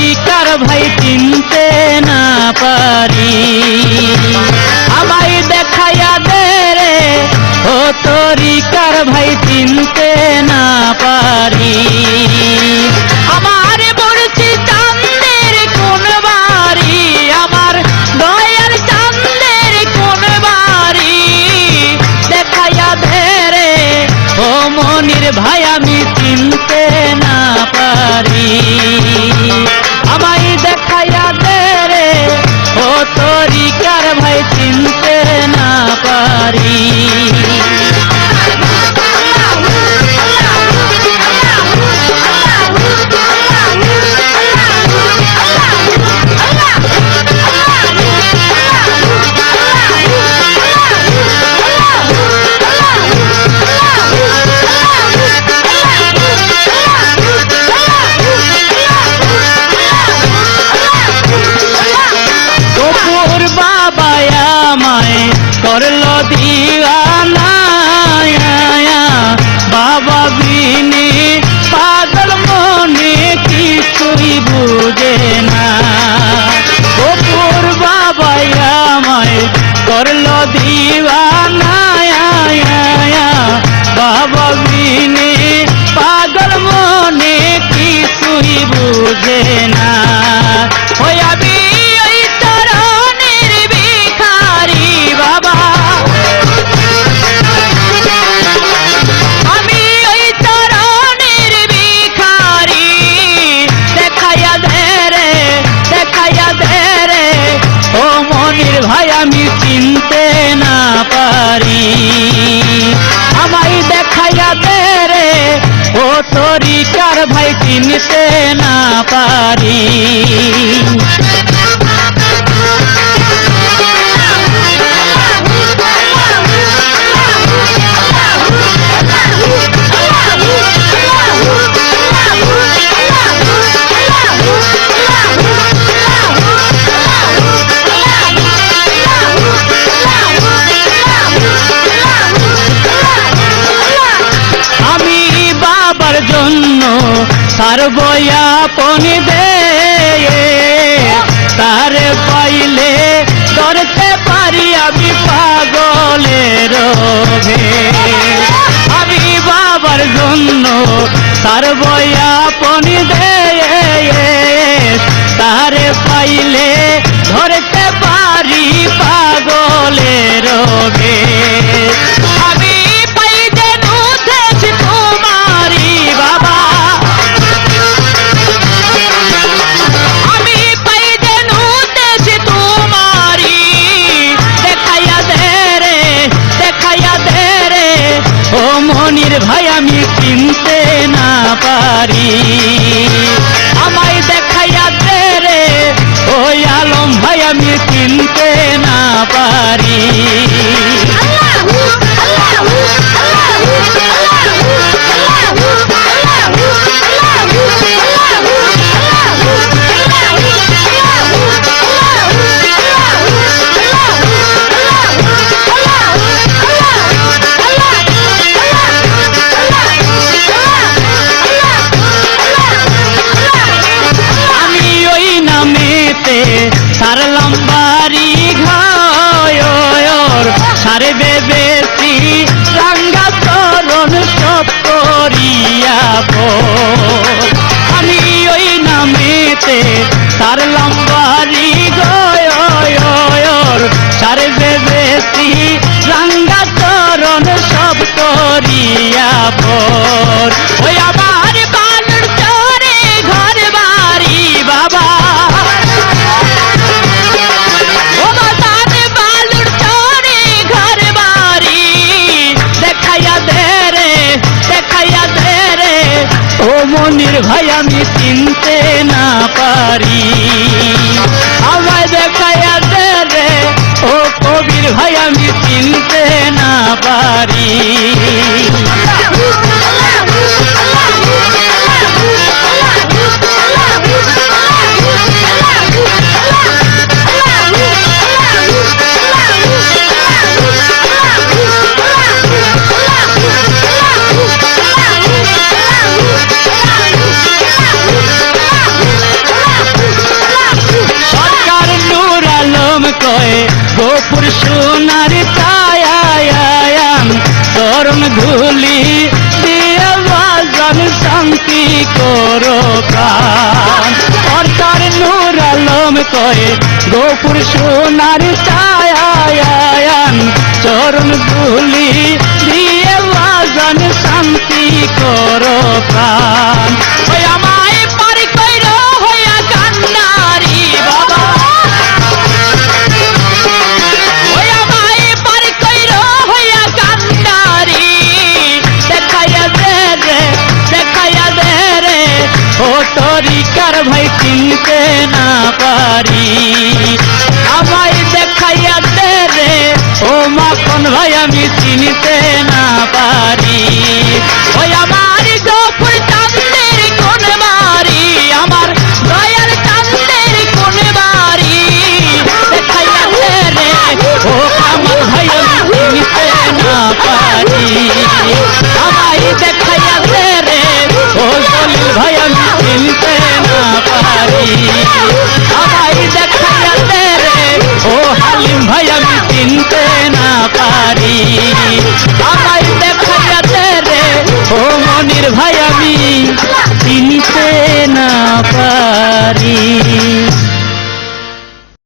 তরিকার ভাই চিনতে না পারি। আমায় দেখাইয়া দে রে ও তরিকার ভাই চিনতে না পারি। আমার মুর্শিদ চাঁদের কোন বাড়ি, আমার দয়ার চাঁদের কোন বাড়ি, দেখাইয়া দে রে ও মনির ভাই আমি চিনতে না পারি। আমায় দেখাইয়া দে রে ও তরিকার ভাই চিনতে না পারি। করলো দিওয়ানা বাবা বিনে পাগল মনে কিছুই বুঝে না। গোপুর বাবা আমায় করলো দিওয়ানা বাবা বিনে পাগল মনে কিছুই বুঝে না। ওই আমি ওই চরণের ভিখারি বাবা, আমি ওই চরণের ভিখারি, দেখাইয়া দে রে ও মনির ভাই আমি চিনতে না পারি। আমায় দেখাইয়া দে রে ও তরিকার ভাই চিনতে না পারি। জন্য তার বয়াপন দে, তার পাইলে ধরতে পারি আমি পাগলের ভে। আমি বাবার জন্য তার বয়াপন দে, তার পাইলে ধরতে পারি পাগলের ভে। মনির ভাই আমি চিনতে না পারি। আমায় দেখাইয়া দে রে ও আলম ভাই আমি চিনতে না পারি। সারলাম বাড়ি ঘর সারে বেশি রাঙ্গা চরণ সব করিয়াব। আমি ওই নামেতে সারলাম বাড়ি ঘর সারে বেশি রাঙ্গা চরণ সব করিয়াব। ওই আমার বানর চরে ঘর বাড়ি বাবা, গৌপুর সোনার ছায়ায়ান চরণ ধুলি দিয়ে বাজন শান্তি করো প্রাণ ওই আমায় পারি কইর হইয়া কান্নারি বাবা ওই আমায় পারি কইর হইয়া কান্নারি দেখাইয়া দে রে ও তরিকার ভাই চিনতে না পারি আমায় দেখাইয়া দে রে ও মাখন ভাই আমি চিনতে না পারি ওই আমার গৌপুর চাঁদের কোন বাড়ি আমার দয়ার চাঁদের কোন বাড়ি দেখাইয়া দে রে ও কামাল ভাই আমি চিনতে না পারি আমায় দেখাইয়া দে রে ও জলিল ভাই আমি চিনতে না পারি আমায় দেখাইয়া দে রে ও হালিম ভাই আমি চিনতে না পারি